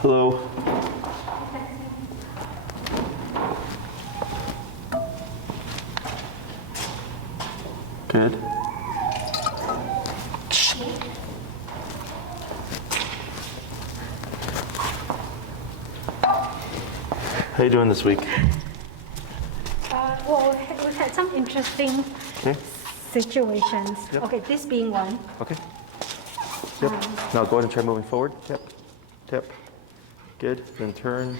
Hello. Good. How you doing this week? Well, we've had some interesting situations. Yep. Okay, this being one. Okay. Yep. Now go ahead and try moving forward. Tap. Tap. Good. Then turn.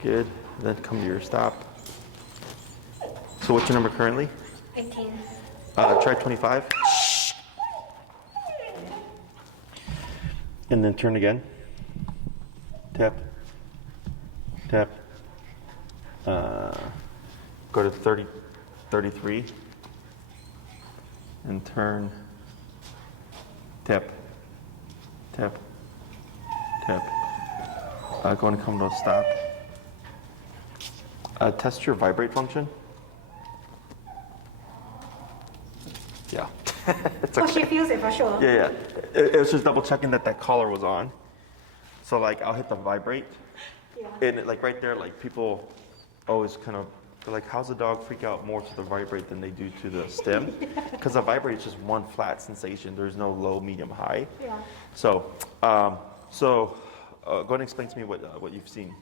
Good. Then come to your stop. So what's your number currently? 18. Try 25. And then turn again. Tap. Tap. Go to 30, 33. And turn. Tap. Tap. Tap. Go and come to a stop. Test your vibrate function. Yeah. It's Oh, okay. she feels it for sure. Yeah. It was just double checking that collar was on. So like I'll hit the vibrate. Yeah. And like right there, like people always kind of, they're like, how's the dog freak out more to the vibrate than they do to the stim? Because the vibrate is just one flat sensation. There's no low, medium, high. Yeah. So, go ahead and explain to me what you've seen.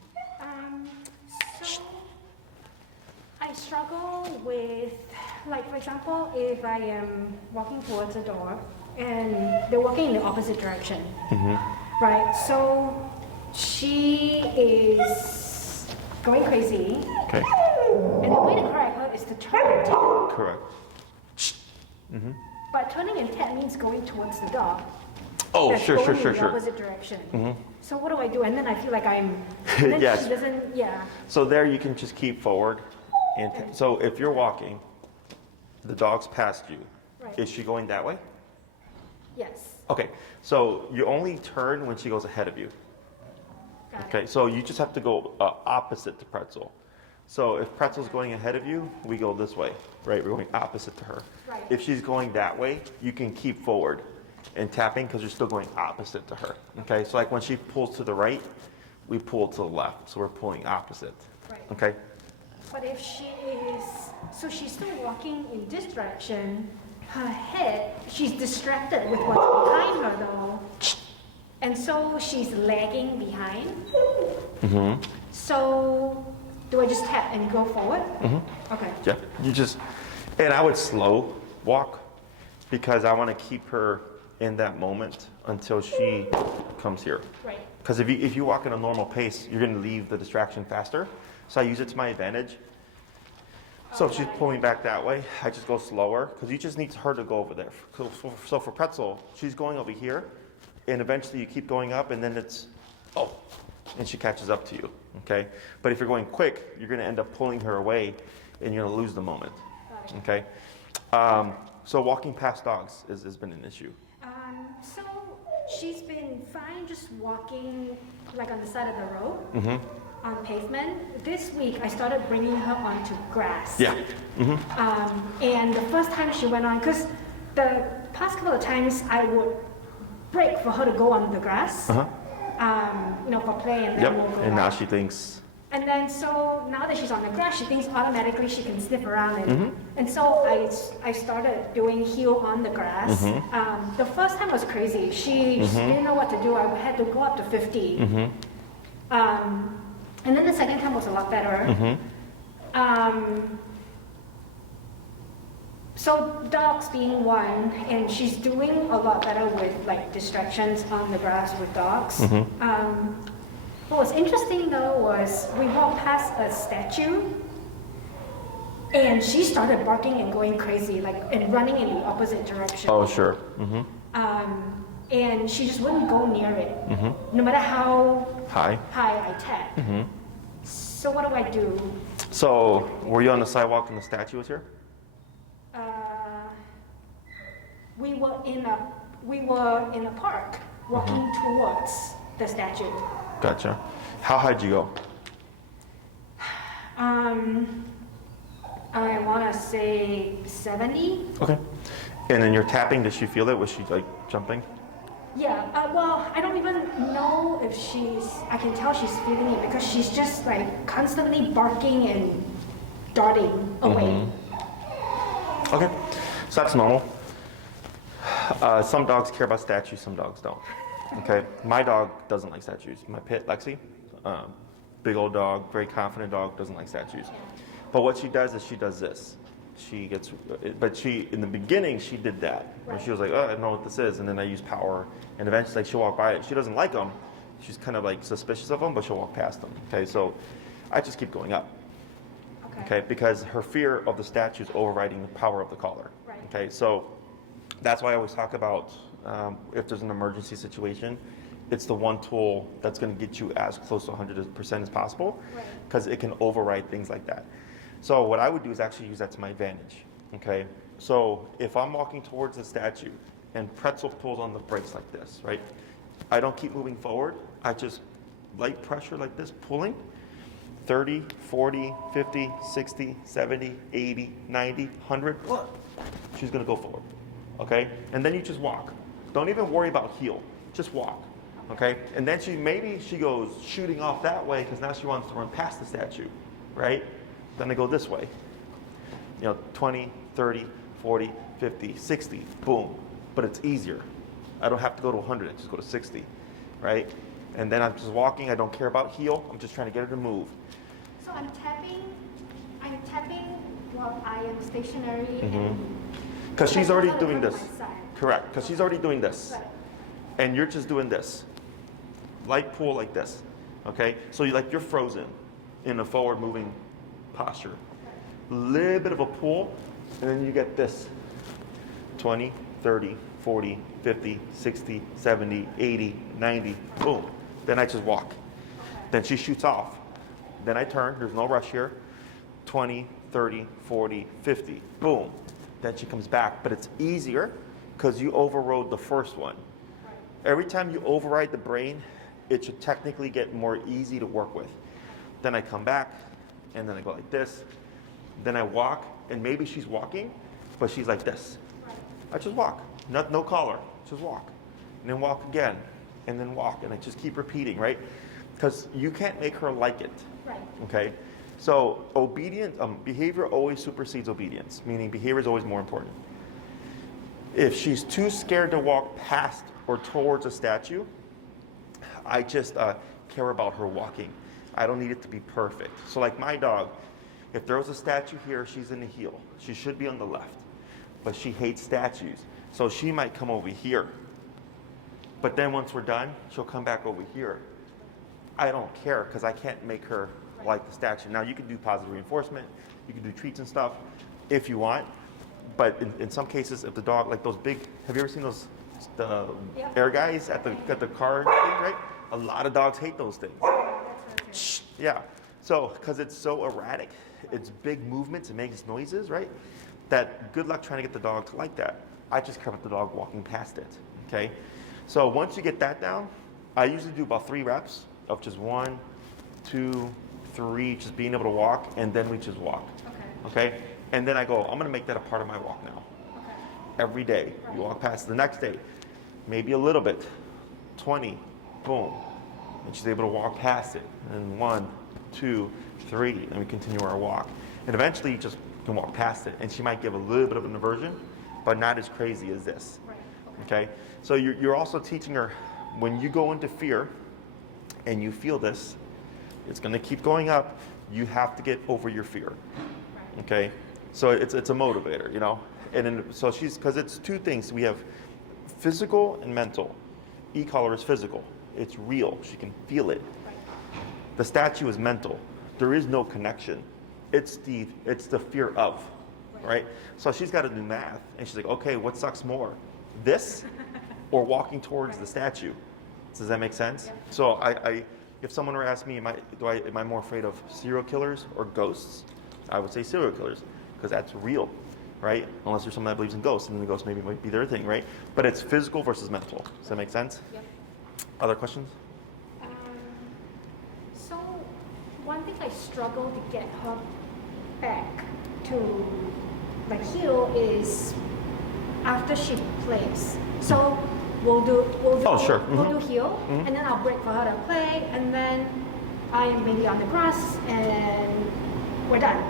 So I struggle with, like for example, if I am walking towards a door and they're walking in the opposite direction, right? So she is going crazy, Okay. and the way to correct her is to turn and tap. Correct. But turning and tap means going towards the dog. Oh, That's sure. going in the opposite direction. So what do I do? And then I feel like I'm. And then Yes. she doesn't. Yeah. So there you can just keep forward. And so if you're walking, the dog's past you. Right. Is she going that way? Yes. Okay. So you only turn when she goes ahead of you. Got it. Okay. So you just have to go opposite to Pretzel. So if Pretzel's going ahead of you, we go this way, right? We're going opposite to her. Right. If she's going that way, you can keep forward and tapping because you're still going opposite to her. Okay. So like when she pulls to the right, we pull to the left. So we're pulling opposite. Right. Okay. But if she is, so she's still walking in this direction, her head, she's distracted with what's behind her though. And so she's lagging behind. So do I just tap and go forward? Okay. Yeah, and I would slow walk because I want to keep her in that moment until she comes here. Right. Because if you walk at a normal pace, you're going to leave the distraction faster. So I use it to my advantage. So if she's pulling back that way, I just go slower because you just need her to go over there. So for Pretzel, she's going over here, and eventually you keep going up, and then it's, and she catches up to you, okay? But if you're going quick, you're going to end up pulling her away, and you're going to lose the moment, okay? So walking past dogs has been an issue. So she's been fine just walking like on the side of the road. On pavement. This week, I started bringing her onto grass. Yeah. And the first time she went on, because the past couple of times I would break for her to go on the grass, for play, and then we'll go And now back. she thinks. And then so now that she's on the grass, she thinks automatically she can sniff around, and so I started doing heel on the grass. The first time was crazy. She didn't know what to do. I had to go up to 50. And then the second time was a lot better. So dogs being one, and she's doing a lot better with like distractions on the grass with dogs. What was interesting though was we walked past a statue, and she started barking and going crazy, like and running in the opposite direction. Oh, sure. And she just wouldn't go near it, no matter how Hi. high I tap. So what do I do? So were you on the sidewalk when the statue was here? We were in a park walking towards the statue. Gotcha. How high did you go? I want to say 70. Okay. And then you're tapping, did she feel it? Was she like jumping? Yeah, well, I don't even know if I can tell she's feeling it because she's just like constantly barking and darting away. Okay, so that's normal. Some dogs care about statues, some dogs don't. Okay, my dog doesn't like statues. My pit, Lexi, big old dog, very confident dog, doesn't like statues. But what she does is she does this. She gets, but in the beginning, she did that. Where she was like, oh, I don't know what this is. And then I use power. And eventually, like, she'll walk by it. She doesn't like them. She's kind of like suspicious of them, but she'll walk past them. Okay, so I just keep going up. Okay, because her fear of the statue is overriding the power of the collar. Right. Okay, so that's why I always talk about if there's an emergency situation, it's the one tool that's going to get you as close to 100% as possible, because it can override things like that. So what I would do is actually use that to my advantage. Okay, so if I'm walking towards the statue and Pretzel pulls on the brakes like this, right? I don't keep moving forward. I just light pressure like this, pulling. 30, 40, 50, 60, 70, 80, 90, 100, she's gonna go forward, okay? And then you just walk. Don't even worry about heel, just walk, okay? And then maybe she goes shooting off that way because now she wants to run past the statue, right? Then I go this way, 20, 30, 40, 50, 60, boom. But it's easier. I don't have to go to 100, I just go to 60, right? And then I'm just walking, I don't care about heel, I'm just trying to get her to move. So I'm tapping while I am stationary and... Because she's already I'm doing on this. my side. Correct, because she's already doing this. Right. And you're just doing this. Light pull like this, okay? So you're frozen in a forward moving posture. Little bit of a pull, and then you get this. 20, 30, 40, 50, 60, 70, 80, 90, boom. Then I just walk. Then she shoots off. Then I turn, there's no rush here. 20, 30, 40, 50, boom. Then she comes back, but it's easier because you overrode the first one. Every time you override the brain, it should technically get more easy to work with. Then I come back, and then I go like this. Then I walk, and maybe she's walking, but she's like this. I just walk, no collar, just walk. And then walk again, and then walk, and I just keep repeating, right? Because you can't make her like it, okay? So behavior always supersedes obedience, meaning behavior is always more important. If she's too scared to walk past or towards a statue, I just care about her walking. I don't need it to be perfect. So like my dog, if there was a statue here, she's in the heel. She should be on the left, but she hates statues. So she might come over here. But then once we're done, she'll come back over here. I don't care because I can't make her like the statue. Now you can do positive reinforcement, you can do treats and stuff if you want, but in some cases, if the dog, like those big, have you ever seen those air guys at the car thing, right? A lot of dogs hate those things. Yeah, so because it's so erratic, it's big movements, it makes noises, right? That good luck trying to get the dog to like that. I just care about the dog walking past it, okay? So once you get that down, I usually do about 3 reps of just 1, 2, 3, just being able to walk, and then we just walk. Okay? And then I go, I'm gonna make that a part of my walk now. Every day, you walk past the next day, maybe a little bit, 20, boom. And she's able to walk past it. And 1, 2, 3, and we continue our walk. And eventually you just can walk past it. And she might give a little bit of an aversion, but not as crazy as this. Okay? So you're also teaching her, when you go into fear and you feel this, it's gonna keep going up, you have to get over your fear. Okay? So it's a motivator, And then, so because it's 2 things. We have physical and mental. E-collar is physical. It's real. She can feel it. The statue is mental. There is no connection. It's the fear of, right? So she's got to do math, and she's like, okay, what sucks more, this or walking towards the statue? Does that make sense? So if someone were to ask me, am I more afraid of serial killers or ghosts? I would say serial killers, because that's real, right? Unless there's someone that believes in ghosts, and then the ghost maybe might be their thing, right? But it's physical versus mental. Does that make sense? Yep. Other questions? So one thing I struggle to get her back to heel is after she plays. So Oh, sure. we'll do heel, and then I'll break for her to play, and then I am maybe on the grass, and we're done,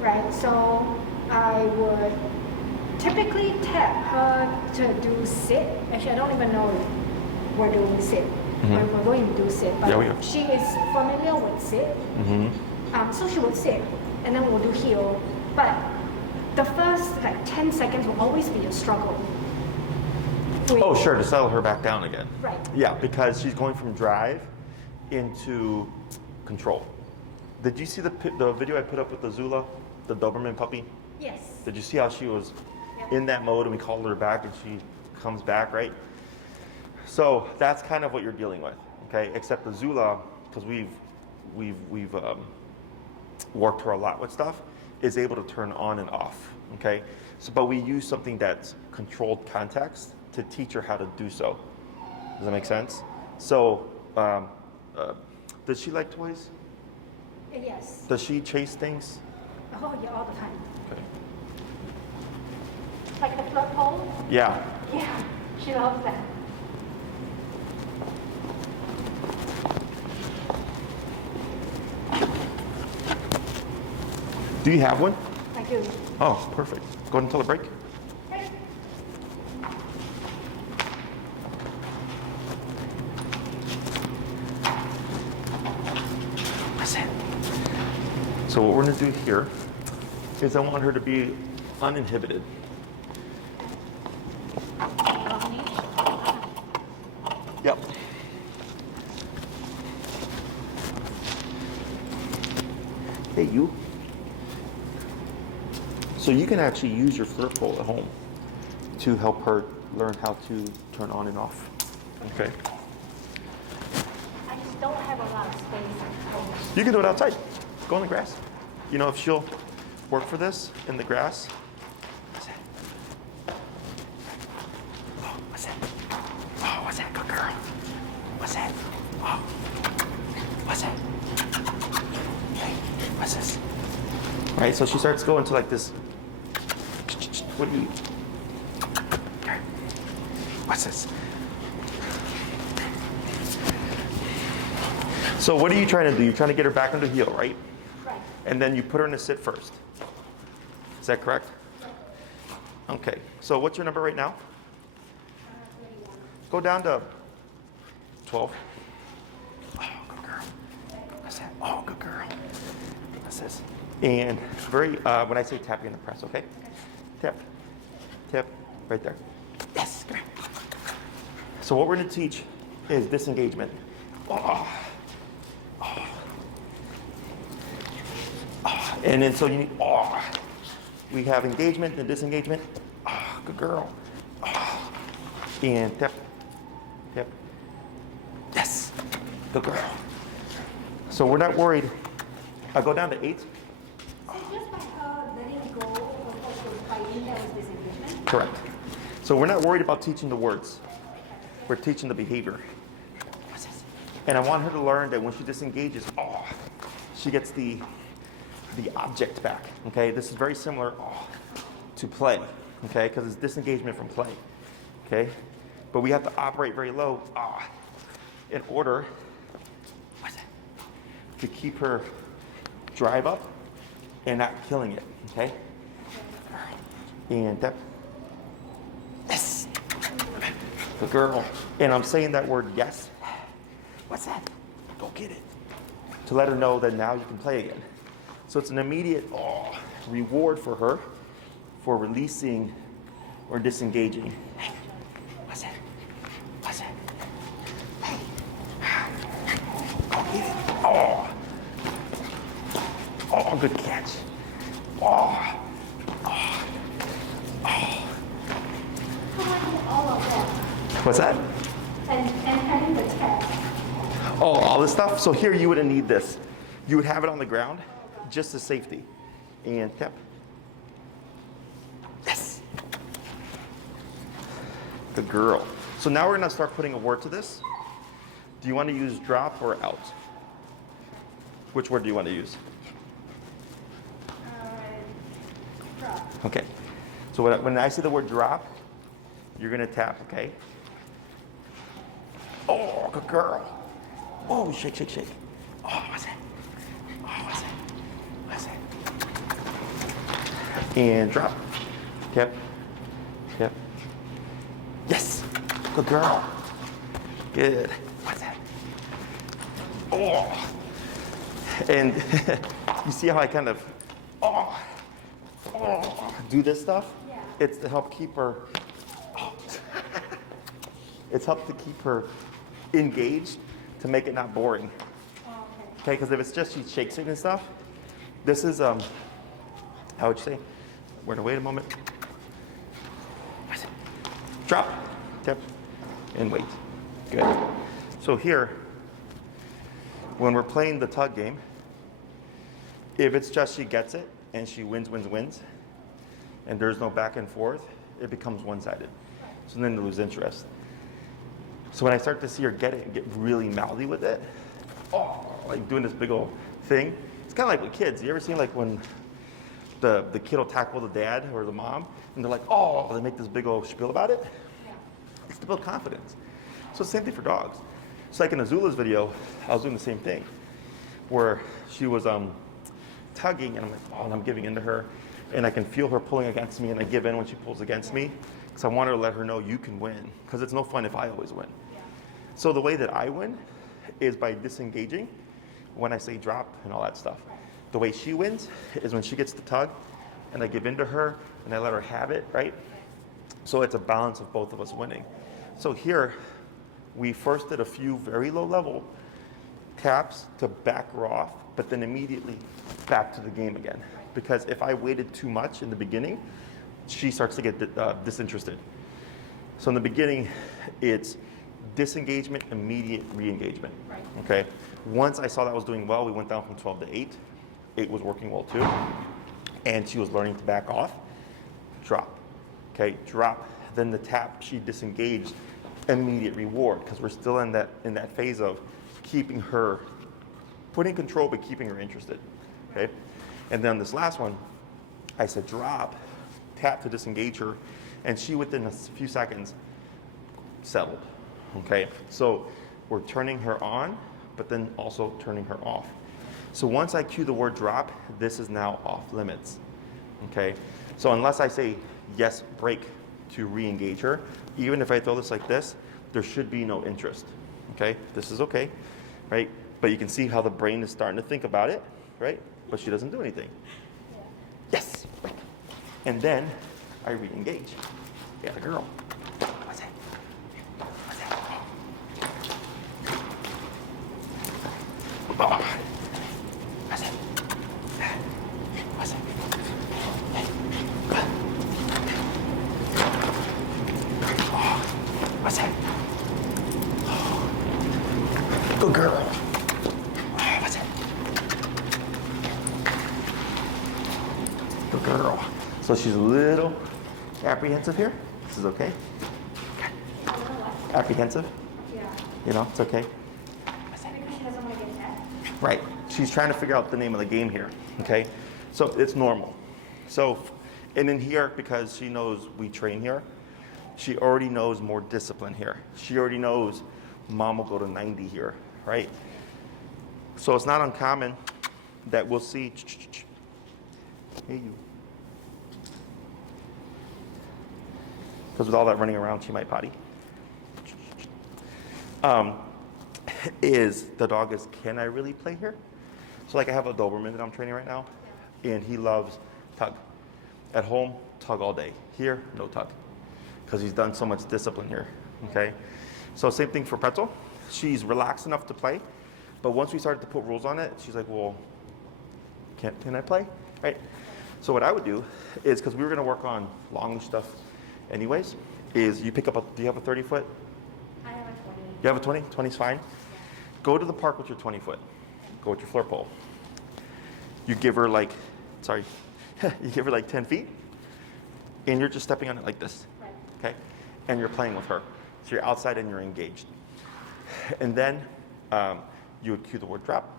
right? So I would typically tap her to do sit. Actually, I don't even know if we're doing sit. We're going to do sit, but Yeah, we are. she is familiar with sit. So she would sit, and then we'll do heel. But the first like 10 seconds will always be a struggle. Oh, sure, to settle her back down again. Right. Yeah, because she's going from drive into control. Did you see the video I put up with the Zula, the Doberman puppy? Yes. Did you see how she was Yeah. in that mode and we called her back and she comes back, right? So that's kind of what you're dealing with, okay? Except the Zula, because we've worked her a lot with stuff, is able to turn on and off, okay? So, but we use something that's controlled context to teach her how to do so. Does that make sense? So, does she like toys? Yes. Does she chase things? Oh yeah, all the time. Okay. Like the flirt pole? Yeah. Yeah, she loves that. Do you have one? I do. Oh, perfect. Go ahead and tell her break. Okay. So what we're going to do here is I want her to be uninhibited. Yep. Hey, you. So you can actually use your flirt pole at home to help her learn how to turn on and off. Okay. I just don't have a lot of space at home. You can do it outside. Go in the grass. You know, if she'll work for this in the grass. What's that? Oh, what's that? Oh, what's that? Good girl. What's that? Oh, what's that? Hey, what's this? Right, so she starts going to like this. What do you? Okay. What's this? So what are you trying to do? You're trying to get her back into heel, right? Right. And then you put her in a sit first. Is that correct? Okay. So what's your number right now? 31. Go down to 12. Oh, good girl. What's that? Oh, good girl. What's this? And very, when I say tap, you're gonna press, okay? Tap. Tap. Right there. Yes. Come here. So what we're gonna teach is disengagement. Oh. Oh. Oh. And then so you need, oh. We have engagement and disengagement. Oh, good girl. Oh. And tap. Tap. Yes. Good girl. So we're not worried. I'll go down to 8. So just by her letting go of what she was fighting, that was disengagement? Correct. So we're not worried about teaching the words. We're teaching the behavior. What's this? And I want her to learn that when she disengages, oh, she gets the object back. Okay, this is very similar to play. Okay, because it's disengagement from play. Okay, but we have to operate very low in order to keep her drive up and not killing it. Okay, and that. Yes. Good girl. And I'm saying that word yes. What's that? Go get it. To let her know that now you can play again. So it's an immediate reward for her for releasing or disengaging. Hey, what's that? What's that? Hey. Go get it. Oh. Oh, good catch. Oh. Oh. Oh. All of that. What's that? And having the tap. Oh, all this stuff? So here you wouldn't need this. You would have it on the ground, just as safety. And tap. Yes. Good girl. So now we're gonna start putting a word to this. Do you want to use drop or out? Which word do you want to use? Drop. Okay. So when I say the word drop, you're gonna tap, okay? Oh, good girl. Oh, shake, shake, shake. Oh, what's that? Oh, what's that? What's that? And drop. Yep. Yep. Yes. Good girl. Good. What's that? Oh. And you see how I kind of do this stuff? Yeah. It's to help keep her, it's helped to keep her engaged to make it not boring. Okay, because if it's just she shakes it and stuff, this is, how would you say? We're gonna wait a moment. Drop, tip, and wait. Good. So here, when we're playing the tug game, if it's just she gets it and she wins, and there's no back and forth, it becomes one-sided. So then they lose interest. So when I start to see her get it and get really mouthy with it, like doing this big old thing, it's kind of like with kids. You ever seen like when the kid will tackle the dad or the mom, and they're like, they make this big old spiel about it? Yeah. It's to build confidence. So it's the same thing for dogs. So like in Azula's video, I was doing the same thing, where she was tugging, and I'm like, and I'm giving into her, and I can feel her pulling against me, and I give in when she pulls against me, because I want her to let her know you can win, because it's no fun if I always win. Yeah. So the way that I win is by disengaging when I say drop and all that stuff. The way she wins is when she gets the tug, and I give into her, and I let her have it, right? So it's a balance of both of us winning. So here, we first did a few very low level taps to back her off, but then immediately back to the game again. Because if I waited too much in the beginning, she starts to get disinterested. So in the beginning, it's disengagement, immediate re-engagement. Right. Okay. Once I saw that was doing well, we went down from 12 to 8. 8 was working well too. And she was learning to back off. Drop. Okay, drop. Then the tap, she disengaged, immediate reward, because we're still in that phase of keeping her, putting control but keeping her interested. Okay? And then this last one, I said drop, tap to disengage her, and she within a few seconds settled. Okay? So we're turning her on, but then also turning her off. So once I cue the word drop, this is now off limits. Okay? So unless I say yes, break to re-engage her, even if I throw this like this, there should be no interest. Okay? This is okay, right? But you can see how the brain is starting to think about it, right? But she doesn't do anything. Yes, break. And then I re-engage. Yeah, the girl. What's that? What's that? Oh. What's that? What's that? What's that? Good girl. What's that? Good girl. So she's a little apprehensive here. This is okay. Apprehensive. Yeah. You know, it's okay. Because she doesn't want to get tapped. Right. She's trying to figure out the name of the game here. Okay. So it's normal. So, and in here, because she knows we train here, she already knows more discipline here. She already knows mom will go to 90 here, right? So it's not uncommon that we'll see, hey you. Because with all that running around, she might potty. Is the dog is, can I really play here? So like I have a Doberman that I'm training right now, and he loves tug. At home, tug all day. Here, no tug. Because he's done so much discipline here, okay? So same thing for Pretzel. She's relaxed enough to play, but once we started to put rules on it, she's like, well, can I play, right? So what I would do is, because we were gonna work on long stuff anyways, is you pick up do you have a 30-foot? I have a 20. You have a 20? 20's fine. Go to the park with your 20-foot. Go with your flirt pole. You give her like, you give her like 10 feet, and you're just stepping on it like this. Right. Okay? And you're playing with her. So you're outside and you're engaged. And then you would cue the word drop,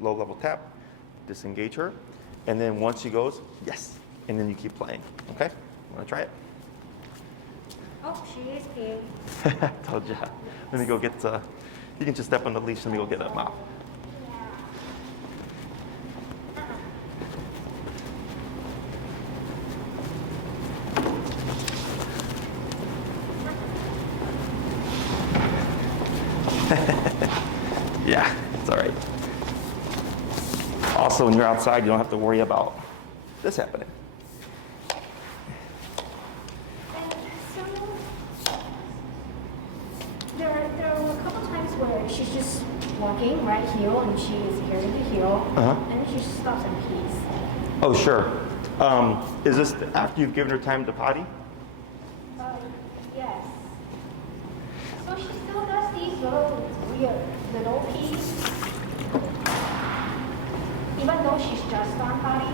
low level tap, disengage her, and then once she goes, yes, and then you keep playing. Okay? Wanna try it? Oh, she is peeing. Told ya. Let me go get, you can just step on the leash. Let me go get a mop. Yeah, it's all right. Also, when you're outside, you don't have to worry about this happening. And so there were a couple times where she's just walking right heel and she is hearing the heel, and then she stops and pees. Oh, sure. Is this after you've given her time to potty? Yes. So she still does these little weird little pees, even though she's just on potty.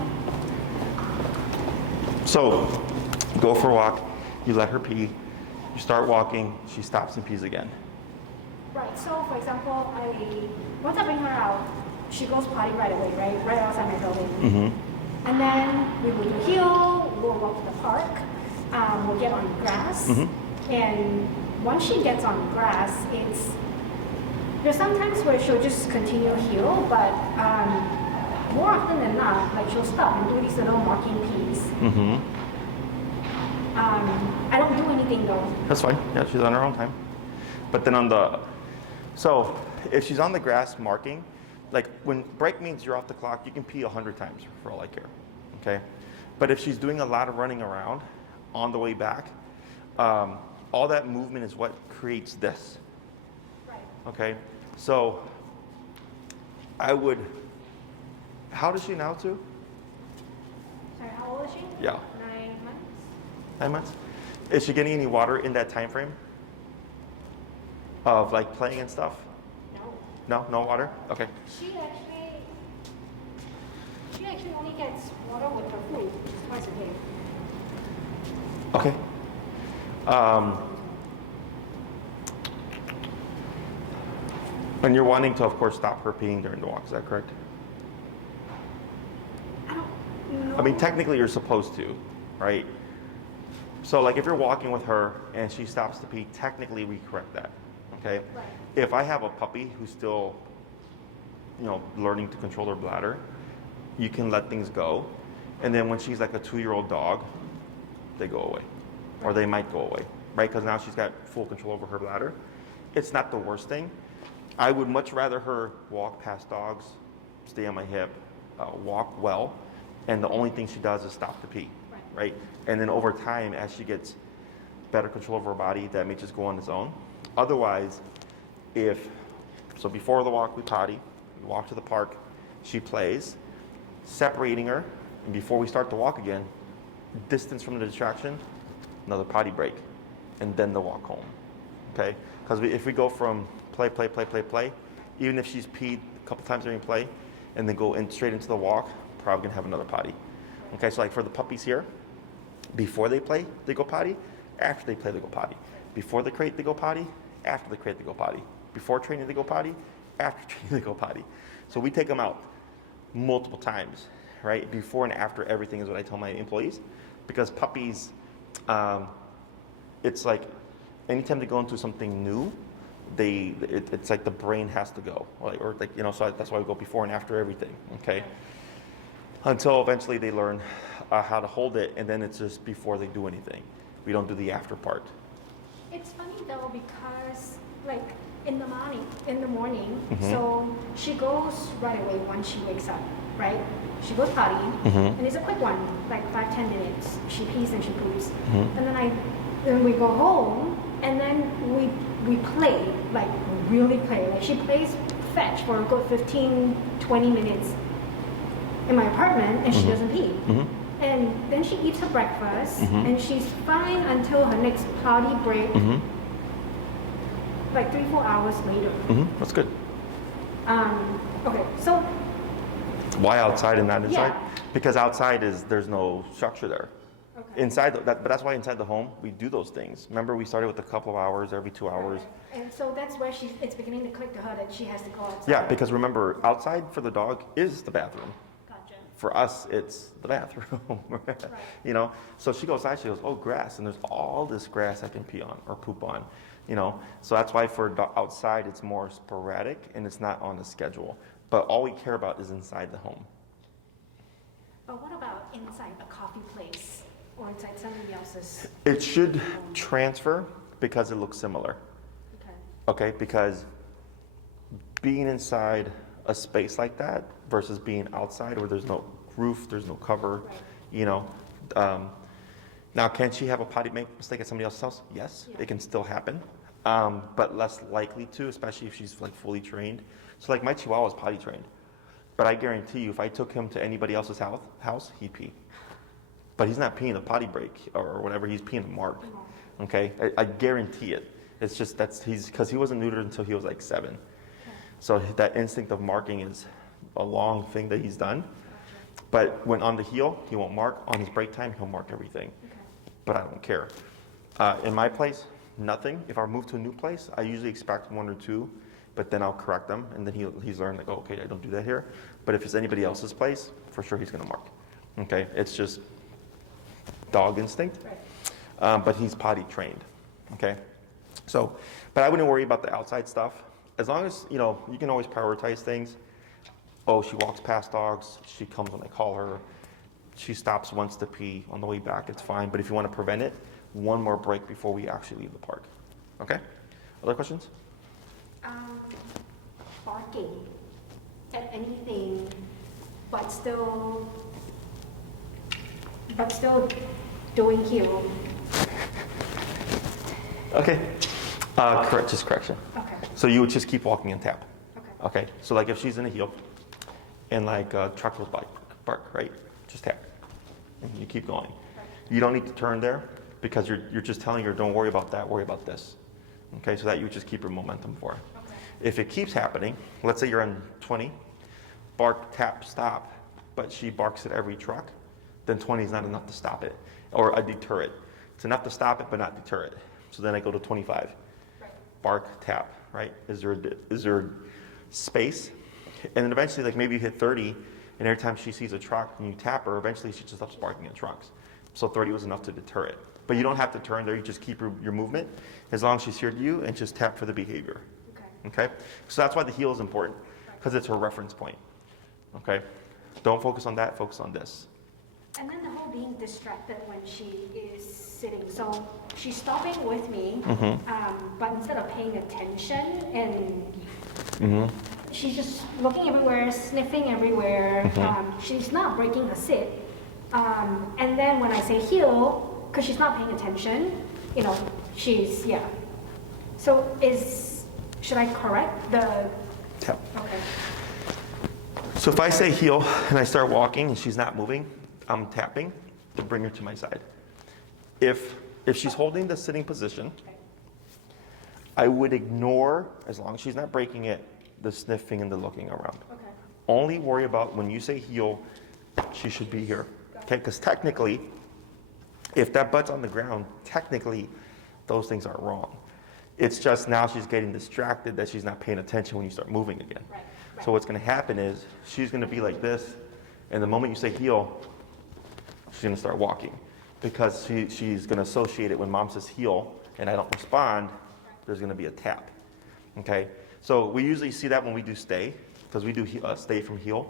So, go for a walk, you let her pee, you start walking, she stops and pees again. Right. So, for example, once I bring her out, she goes potty right away, right outside my building. And then we will do heel, we'll walk to the park, we'll get on grass, and once she gets on grass, there's sometimes where she'll just continue heel, but more often than not, like she'll stop and do these little marking pees. I don't do anything though. That's fine. Yeah, she's on her own time. But then so if she's on the grass marking, like when break means you're off the clock, you can pee 100 times for all I care. Okay? But if she's doing a lot of running around on the way back, all that movement is what creates this. Right. Okay? So how does she now too? Sorry, how old is she? Yeah. 9 months. 9 months? Is she getting any water in that time frame? Of like playing and stuff? No. No water? Okay. She actually only gets water with her food, just twice a day. Okay. And you're wanting to, of course, stop her peeing during the walk, is that correct? I don't know. I mean, technically you're supposed to, right? So like if you're walking with her and she stops to pee, technically we correct that, okay? Right. If I have a puppy who's still, learning to control her bladder, you can let things go. And then when she's like a 2-year-old dog, they go away. Or they might go away, right? Because now she's got full control over her bladder. It's not the worst thing. I would much rather her walk past dogs, stay on my hip, walk well, and the only thing she does is stop to pee, right? And then over time, as she gets better control over her body, that may just go on its own. Otherwise, before the walk, we potty, we walk to the park, she plays, separating her, and before we start the walk again, distance from the distraction, another potty break, and then the walk home, okay? Because if we go from play, even if she's peed a couple times during play, and then go straight into the walk, probably gonna have another potty. Okay, so like for the puppies here, before they play, they go potty. After they play, they go potty. Before the crate, they go potty. After the crate, they go potty. Before training, they go potty. After training, they go potty. So we take them out multiple times, right? Before and after everything is what I tell my employees. Because puppies, it's like anytime they go into something new, it's like the brain has to go, so that's why we go before and after everything, okay? Until eventually they learn how to hold it, and then it's just before they do anything. We don't do the after part. It's funny though because like in the morning, so she goes right away once she wakes up, right? She goes potty, and it's a quick one, like 5-10 minutes. She pees and she poops, and then we go home, and then we play, like really play. Like she plays fetch for a good 15-20 minutes in my apartment, and she doesn't pee. And then she eats her breakfast, and she's fine until her next potty break, like 3-4 hours later. That's good. Okay, so why outside and not inside? Yeah. Because outside there's no structure there. okay. Inside, but that's why inside the home we do those things. Remember, we started with a couple of hours every 2 hours. And so that's where it's beginning to click to her that she has to go outside. Yeah, because remember, outside for the dog is the bathroom. Gotcha. For us, it's the bathroom, you know? So she goes outside, she goes, oh, grass, and there's all this grass I can pee on or poop on, you know? So that's why for outside, it's more sporadic and it's not on the schedule. But all we care about is inside the home. But what about inside a coffee place or inside somebody else's? It should transfer because it looks similar. Okay, because being inside a space like that versus being outside where there's no roof, there's no cover, you know. Now, can she have a potty make mistake at somebody else's house? Yes, it can still happen, but less likely to, especially if she's like fully trained. So like my Chihuahua is potty trained, but I guarantee you if I took him to anybody else's house, he'd pee. But he's not peeing a potty break or whatever, he's peeing a mark, okay? I guarantee it. It's just because he wasn't neutered until he was like 7. So that instinct of marking is a long thing that he's done. But when on the heel, he won't mark. On his break time, he'll mark everything. But I don't care. In my place, nothing. If I move to a new place, I usually expect 1 or 2, but then I'll correct them. And then he's learned like, oh, okay, I don't do that here. But if it's anybody else's place, for sure he's going to mark. Okay, it's just dog instinct. But he's potty trained. Okay. So, but I wouldn't worry about the outside stuff. As long as, you know, you can always prioritize things. Oh, she walks past dogs. She comes when I call her. She stops once to pee on the way back. It's fine. But if you want to prevent it, 1 more break before we actually leave the park. Okay? Other questions? Barking at anything, but still doing heel. Okay. Correction. Okay. So you would just keep walking and tap. Okay. Okay. So like if she's in a heel and like a truck goes by, bark, right? Just tap. And you keep going. You don't need to turn there because you're just telling her, don't worry about that, worry about this. Okay, so that you just keep your momentum for her. Okay. If it keeps happening, let's say you're on 20, bark, tap, stop, but she barks at every truck, then 20 is not enough to stop it or deter it. It's enough to stop it, but not deter it. So then I go to 25. Bark, tap, right? Is there space? And then eventually, like maybe you hit 30, and every time she sees a truck and you tap her, eventually she just stops barking at trucks. So 30 was enough to deter it. But you don't have to turn there, you just keep your movement as long as she's here to you and just tap for the behavior. Okay? So that's why the heel is important, because it's her reference point. Okay? Don't focus on that, focus on this. And then the whole being distracted when she is sitting. So she's stopping with me, but instead of paying attention and she's just looking everywhere, sniffing everywhere. She's not breaking her sit. And then when I say heel, because she's not paying attention, you know, she's, So should I correct the... Tap. Okay. So if I say heel and I start walking and she's not moving, I'm tapping to bring her to my side. If she's holding the sitting position, I would ignore, as long as she's not breaking it, the sniffing and the looking around. Okay. Only worry about when you say heel, she should be here. Okay, because technically, if that butt's on the ground, technically, those things aren't wrong. It's just now she's getting distracted that she's not paying attention when you start moving again. Right. So what's going to happen is she's going to be like this, and the moment you say heel, she's going to start walking. Because she's going to associate it when mom says heel, and I don't respond, there's going to be a tap. Okay? So we usually see that when we do stay, because we do stay from heel.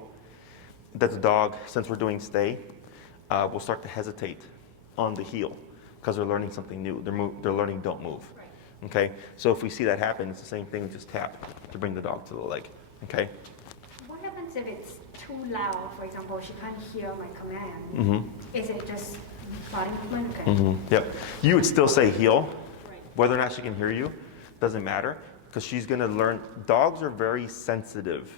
That the dog, since we're doing stay, will start to hesitate on the heel because they're learning something new. They're learning don't move. Okay? So if we see that happen, it's the same thing, we just tap to bring the dog to the leg. Okay? What happens if it's too loud? For example, she can't hear my command. Is it just body movement? Okay. Yep. You would still say heel. Whether or not she can hear you doesn't matter because she's going to learn. Dogs are very sensitive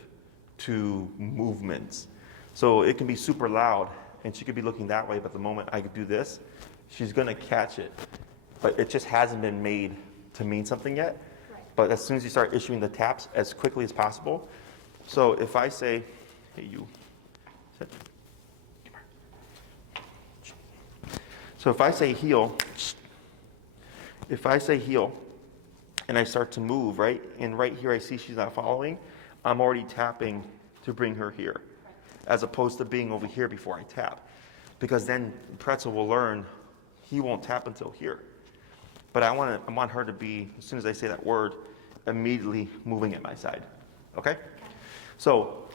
to movements. So it can be super loud and she could be looking that way, but the moment I do this, she's going to catch it. But it just hasn't been made to mean something yet. But as soon as you start issuing the taps as quickly as possible. So if I say, hey, you, sit. So if I say heel, and I start to move, right? And right here I see she's not following, I'm already tapping to bring her here. as opposed to being over here before I tap. Because then Pretzel will learn he won't tap until here. But I want her to be, as soon as I say that word, immediately moving at my side. Okay? So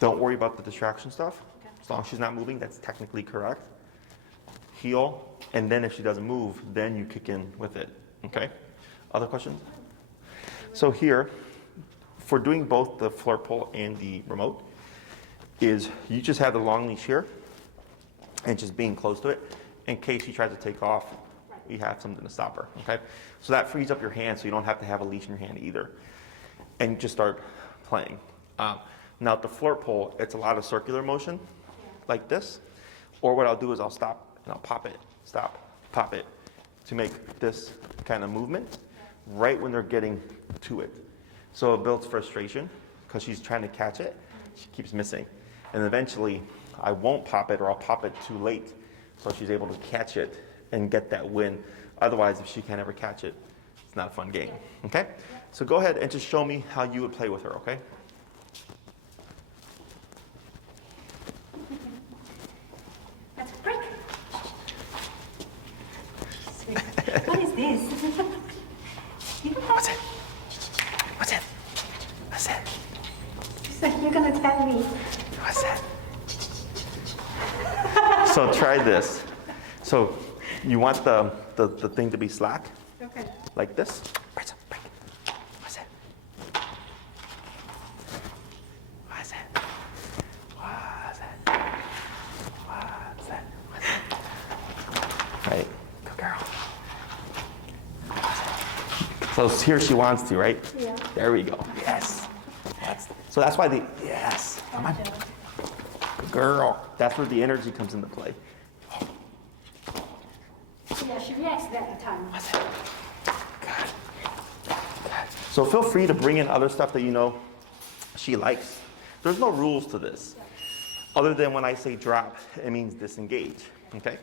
don't worry about the distraction stuff. Okay. As long as she's not moving, that's technically correct. Heel, and then if she doesn't move, then you kick in with it. Okay? Other questions? So here, for doing both the flirt pole and the remote, is you just have the long leash here and just being close to it. In case she tries to take off, we have something to stop her. Okay? So that frees up your hand so you don't have to have a leash in your hand either. And you just start playing. Now the flirt pole, it's a lot of circular motion, like this. Or what I'll do is I'll stop and I'll pop it, stop, pop it, to make this kind of movement right when they're getting to it. So it builds frustration because she's trying to catch it. She keeps missing. And eventually I won't pop it or I'll pop it too late so she's able to catch it and get that win. Otherwise, if she can't ever catch it, it's not a fun game. Okay? So go ahead and just show me how you would play with her, okay? That's a break. What is this? You don't have... What's it? What's it? What's it? She's like, you're gonna tell me. What's that? So try this. So you want the thing to be slack, Okay. like this. Pretzel, break. What's that? What's that? What's that? What's that? What's that? Right, good girl. So here she wants to, right? Yeah. There we go. Yes. So that's why yes. Come on. Good girl. That's where the energy comes into play. Yeah, she reacts that time. What's it? Good. Good. So feel free to bring in other stuff that you know she likes. There's no rules to this. Other than when I say drop, it means disengage. Okay?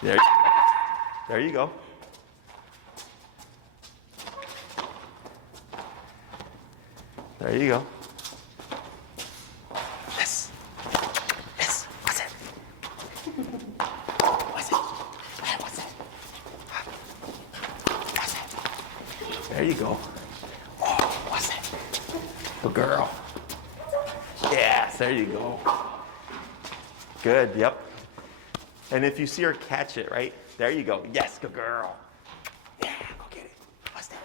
There you go. There you go. There you go. Yes. Yes. What's it? What's it? What's it? What's it? There you go. Oh, what's it? Good girl. Yes, there you go. Good, yep. And if you see her catch it, right? There you go. Yes, good girl. Yeah, go get it. What's that?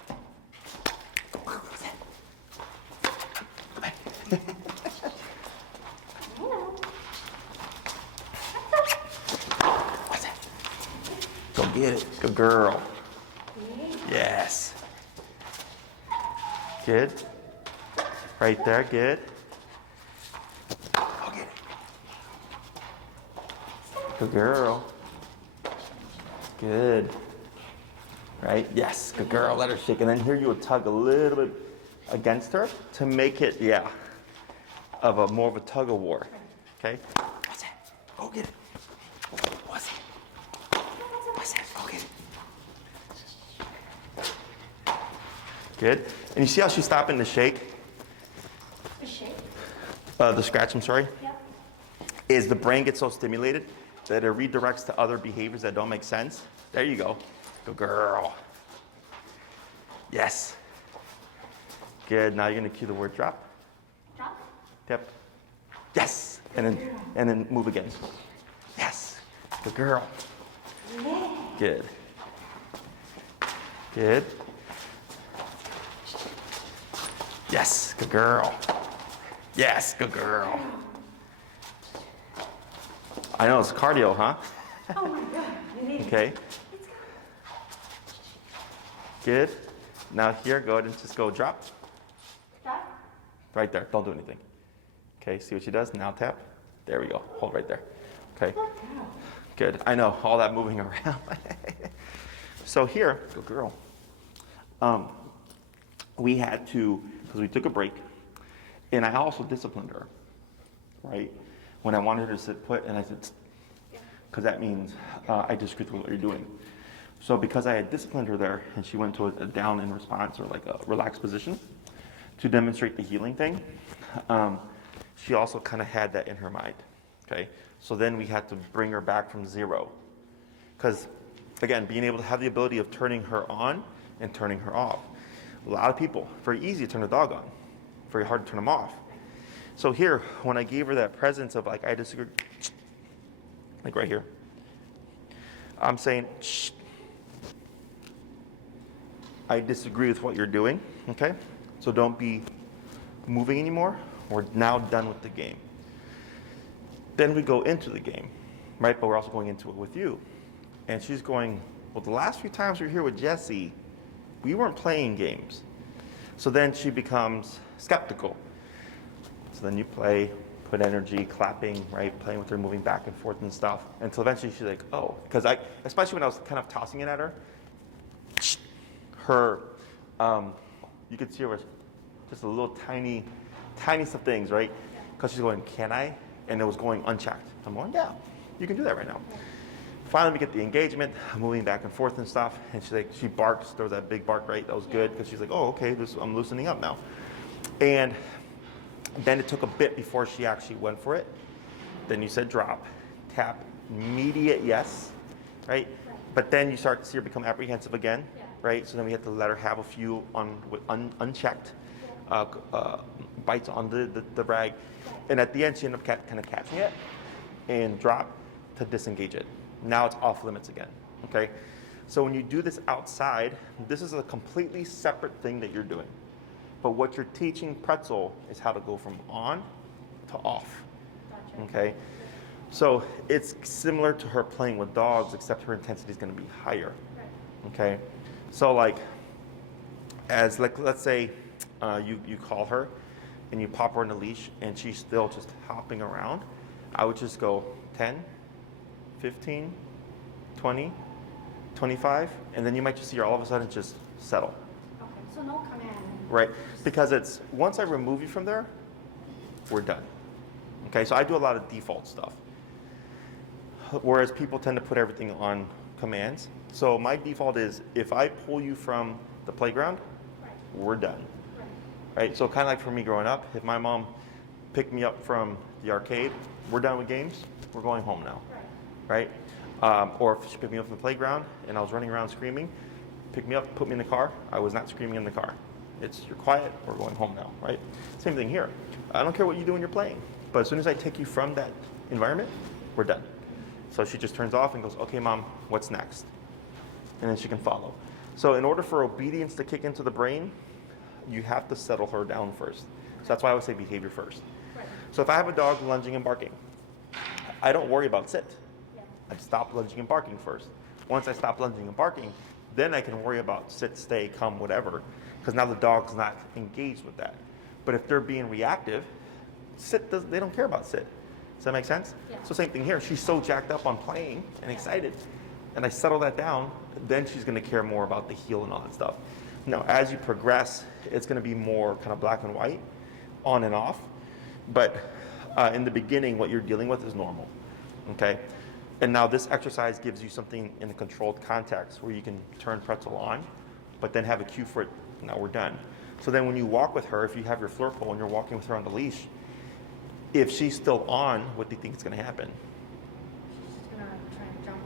What's that? What's that? Go get it. Good girl. Yes. Good. Right there, good. Go get it. Good girl. Good. Right? Yes, good girl. Let her shake. And then here you would tug a little bit against her to make it, yeah, of a more of a tug of war. Okay? What's that? Go get it. What's it? What's that? Go get it. Good. And you see how she's stopping the shake? The shape? The scratch, I'm sorry. Yeah. Is the brain gets so stimulated that it redirects to other behaviors that don't make sense. There you go. Good girl. Yes. Good. Now you're gonna cue the word drop. Drop? Yep. Yes. And then move again. Yes. Good girl. Good. Good. Yes. Good girl. Yes. Good girl. I know it's cardio, huh? Oh my God. Okay. Good. Now here, go ahead and just go drop. Drop? Right there. Don't do anything. Okay, see what she does? Now tap. There we go. Hold right there. Okay. Good. I know, all that moving around. So here, good girl. We had to, because we took a break, and I also disciplined her, right? When I wanted her to sit put, and I said, because that means I disagree with what you're doing. So because I had disciplined her there and she went to a down in response or like a relaxed position to demonstrate the healing thing, she also kind of had that in her mind, okay? So then we had to bring her back from 0. Because, again, being able to have the ability of turning her on and turning her off. A lot of people, very easy to turn a dog on, very hard to turn them off. So here, when I gave her that presence of like, I disagree, like right here, I'm saying, shh, I disagree with what you're doing, okay? So don't be moving anymore. We're now done with the game. Then we go into the game, right? But we're also going into it with you. And she's going, well, the last few times we were here with Jesse, we weren't playing games. So then she becomes skeptical. So then you play, put energy, clapping, right? Playing with her, moving back and forth and stuff. Until eventually she's like, oh, because especially when I was kind of tossing it at her, you could see her with just a little tiniest of things, right? Because she's going, can I? And it was going unchecked. I'm going, yeah, you can do that right now. Finally, we get the engagement, moving back and forth and stuff. And she barks. There was that big bark, right? That was good because she's like, oh, okay, I'm loosening up now. And then it took a bit before she actually went for it. Then you said drop, tap, immediate yes, right? But then you start to see her become apprehensive again, right? So then we had to let her have a few unchecked bites on the rag. And at the end, she ended up kind of catching it and drop to disengage it. Now it's off limits again, okay? So when you do this outside, this is a completely separate thing that you're doing. But what you're teaching Pretzel is how to go from on to off, okay? So it's similar to her playing with dogs, except her intensity is going to be higher, okay? So like, let's say you call her and you pop her in the leash and she's still just hopping around, I would just go 10, 15, 20, 25, and then you might just see her all of a sudden just settle. Okay, so no command. Right, because it's, once I remove you from there, we're done. Okay, so I do a lot of default stuff. Whereas people tend to put everything on commands. So my default is, if I pull you from the playground, we're done. Right, so kind of like for me growing up, if my mom picked me up from the arcade, we're done with games, we're going home now. Right? Or if she picked me up from the playground and I was running around screaming, pick me up, put me in the car, I was not screaming in the car. You're quiet, we're going home now, right? Same thing here. I don't care what you do when you're playing, but as soon as I take you from that environment, we're done. So she just turns off and goes, okay, Mom, what's next? And then she can follow. So in order for obedience to kick into the brain, you have to settle her down first. So that's why I always say behavior first. So if I have a dog lunging and barking, I don't worry about sit. I stop lunging and barking first. Once I stop lunging and barking, then I can worry about sit, stay, come, whatever, because now the dog's not engaged with that. But if they're being reactive, they don't care about sit. Does that make sense? Yeah. So same thing here. She's so jacked up on playing and excited, and I settle that down, then she's going to care more about the heel and all that stuff. Now, as you progress, it's going to be more kind of black and white, on and off. But in the beginning, what you're dealing with is normal, okay? And now this exercise gives you something in a controlled context where you can turn Pretzel on, but then have a cue for it, now we're done. So then when you walk with her, if you have your flirt pole and you're walking with her on the leash, if she's still on, what do you think is going to happen? She's going to try and jump.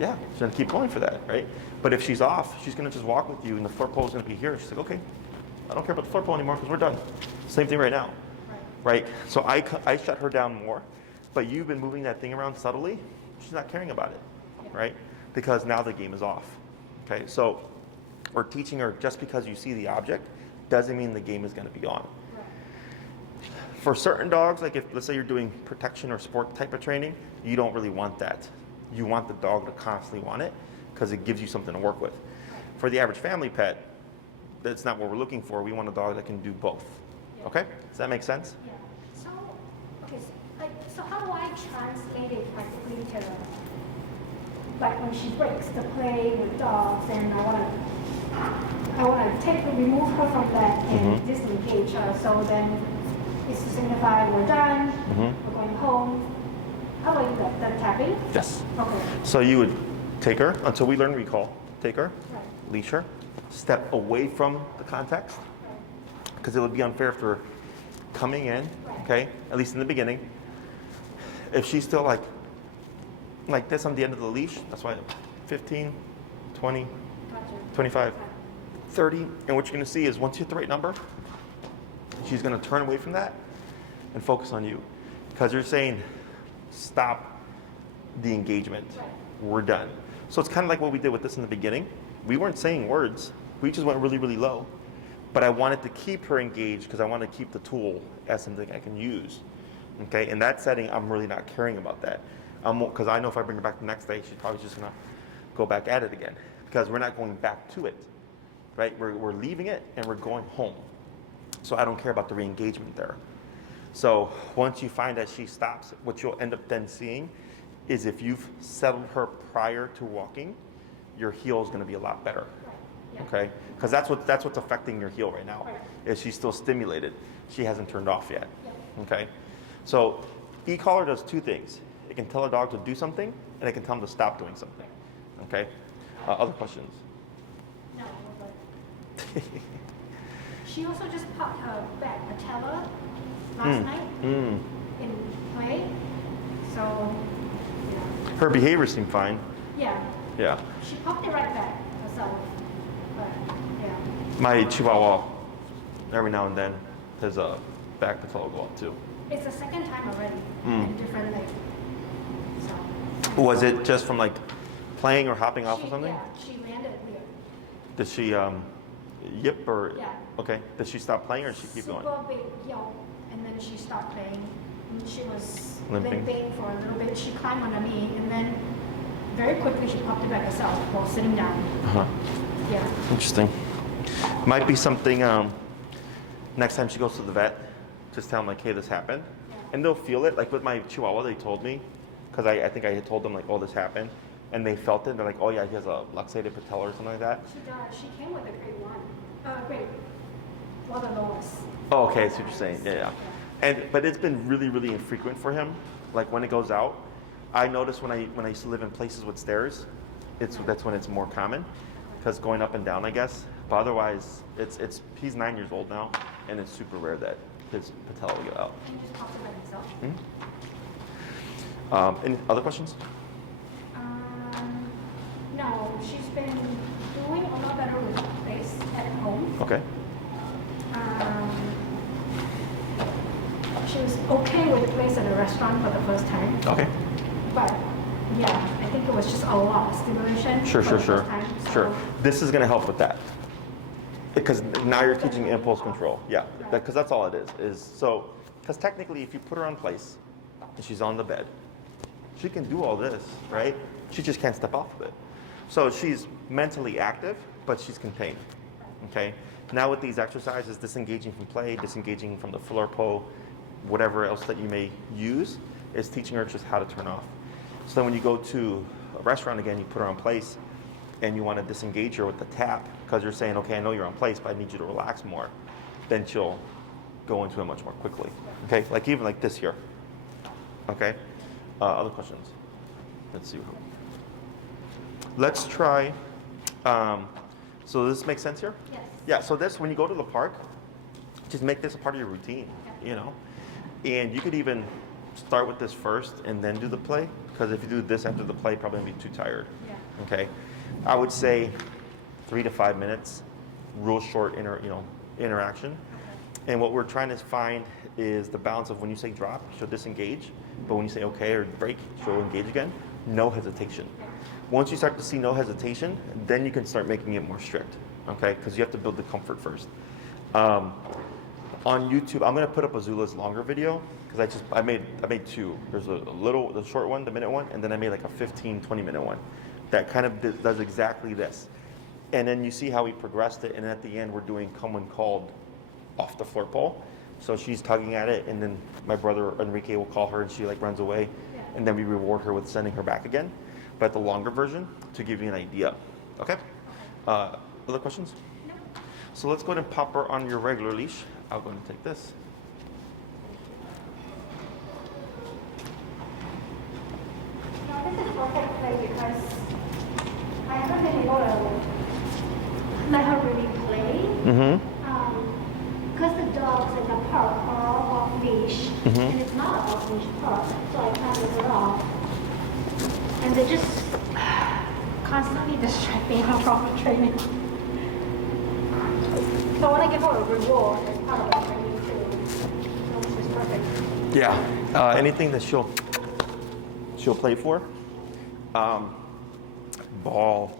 Yeah, she's going to keep going for that, right? But if she's off, she's going to just walk with you and the flirt pole is going to be here. She's like, okay, I don't care about the flirt pole anymore because we're done. Same thing right now, right? So I shut her down more, but you've been moving that thing around subtly. She's not caring about it, right? Because now the game is off, okay? So we're teaching her just because you see the object doesn't mean the game is going to be on. For certain dogs, like if let's say you're doing protection or sport type of training, you don't really want that. You want the dog to constantly want it because it gives you something to work with. For the average family pet, that's not what we're looking for. We want a dog that can do both. Okay? Does that make sense? Yeah. So, okay, so how do I translate it practically to, like when she breaks the play with dogs and I want to remove her from that and disengage her. So then it's to signify we're done, we're going home. How do I do that? The tapping? Yes. Okay. So you would Take her until we learn recall. Take her, Right. leash her, step away from the context, because it would be unfair if we're coming in, okay, at least in the beginning. If she's still like this on the end of the leash, that's why 15, 20, Gotcha. 25, 30, and what you're gonna see is once you hit the right number, she's gonna turn away from that and focus on you. Because you're saying, stop the engagement. Right. We're done. So it's kind of like what we did with this in the beginning. We weren't saying words. We just went really, really low. But I wanted to keep her engaged because I want to keep the tool as something I can use. Okay, in that setting, I'm really not caring about that. Because I know if I bring her back the next day, she's probably just gonna go back at it again. Because we're not going back to it, right? We're leaving it and we're going home. So I don't care about the re-engagement there. So once you find that she stops, what you'll end up then seeing is if you've settled her prior to walking, your heel is going to be a lot better. Yeah. Okay, because that's what's affecting your heel right now. Right. Is she's still stimulated? She hasn't turned off yet. Yeah. Okay, so e-collar does two things. It can tell a dog to do something, and it can tell him to stop doing something. Okay, other questions? No, but she also just popped her back patella last night in play. So, yeah. Her behavior seemed fine. Yeah. Yeah. She popped it right back herself. But, yeah. My Chihuahua, every now and then, has a back patella go up too. It's the second time already. And different leg. So. Was it just from like playing or hopping off or something? Yeah, she landed weird. Did she yip or? Yeah. Okay. Did she stop playing or did she keep going? Super big yelp, and then she stopped playing. And she was Limping. limping for a little bit. She climbed onto me, and then very quickly she popped it back herself while sitting down. Uh-huh. Yeah. Interesting. Might be something. Next time she goes to the vet, just tell them like, hey, this happened, and they'll feel it. Like with my Chihuahua, they told me, because I think I had told them like, oh, this happened, and they felt it. They're like, oh yeah, he has a luxated patella or something like that. She does. She came with a grade 1. Grade. Well, the lowest. Oh, okay, that's what you're saying. Yeah. But it's been really, really infrequent for him. Like when it goes out, I notice when I used to live in places with stairs, that's when it's more common, because going up and down, I guess. But otherwise, he's 9 years old now, and it's super rare that his patella will go out. And he just popped it by himself. Any other questions? No, she's been doing a lot better with place at home. Okay. She was okay with place at a restaurant for the first time. Okay. But yeah, I think it was just a lot of stimulation. Sure. for the first time, so- Sure. This is going to help with that. Because now you're teaching impulse control. Yeah. Because that's all it is. So, because technically, if you put her on place and she's on the bed, she can do all this, right? She just can't step off of it. So she's mentally active, but she's contained. Okay. Now with these exercises, disengaging from play, disengaging from the flirt pole, whatever else that you may use, is teaching her just how to turn off. So then when you go to a restaurant again, you put her on place, and you want to disengage her with the tap, because you're saying, okay, I know you're on place, but I need you to relax more, then she'll go into it much more quickly. Okay, like even like this here. Okay, other questions? Let's see. Let's try, so does this make sense here? Yes. Yeah, so this, when you go to the park, just make this a part of your routine, you know? And you could even start with this first and then do the play, because if you do this after the play, probably gonna be too tired. Yeah. Okay, I would say 3 to 5 minutes, real short interaction. And what we're trying to find is the balance of when you say drop, she'll disengage, but when you say okay or break, she'll engage again. No hesitation. Once you start to see no hesitation, then you can start making it more strict. Okay, because you have to build the comfort first. On YouTube, I'm gonna put up Azula's longer video because I made two. There's the short one, the minute one, and then I made like a 15, 20-minute one that kind of does exactly this. And then you see how we progressed it, and at the end we're doing come when called off the flirt pole. So she's tugging at it, and then my brother Enrique will call her, and she like runs away, and then we reward her with sending her back again. But the longer version to give you an idea. Okay. Other questions? No. So let's go ahead and pop her on your regular leash. I'll go ahead and take this. No, this is perfect play because Because the dogs in the park are all off leash, and it's not an off leash park, so I can't get it off. And they're just constantly distracting her from the training. So I want to give her a reward as part of the training too. So this is perfect. Yeah. Anything that she'll play for. Ball.